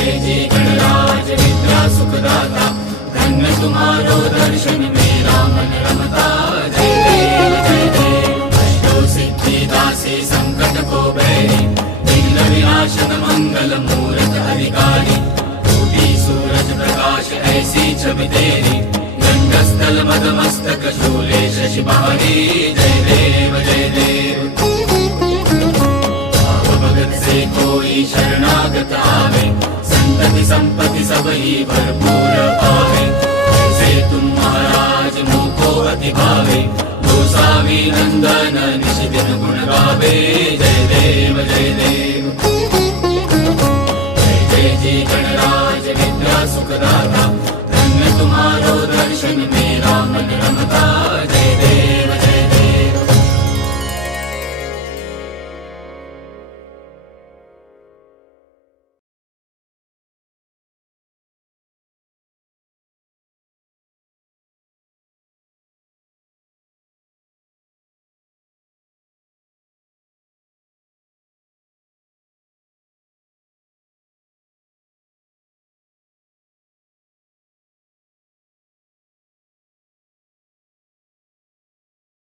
जय जी गणराज विद्या सुखदाता, धन्य तुम्हारो दर्शन मेरा मन रमता। जय देव जय देव, अष्टो सिद्धि दासी संकट को बैरी, विघ्न विनाशन मंगल मूरत अधिकारी। कोटि सूरज प्रकाश ऐसी छवि तेरी, गंडस्थल मदमस्तक शूले शशि बहारी। जय देव जय देव, भाव भगत से कोई शरणागत आवे, संतति संपत्ति सब ही भरपूर पावे। जैसे तुम महाराज मुझको अति भावे, गोसावी नंदन निश दिन गुण गावे। जय देव जय देव, जय जय जी गणराज विद्या सुखदाता, धन्य तुम्हारो दर्शन मेरा मन रमता। जय देव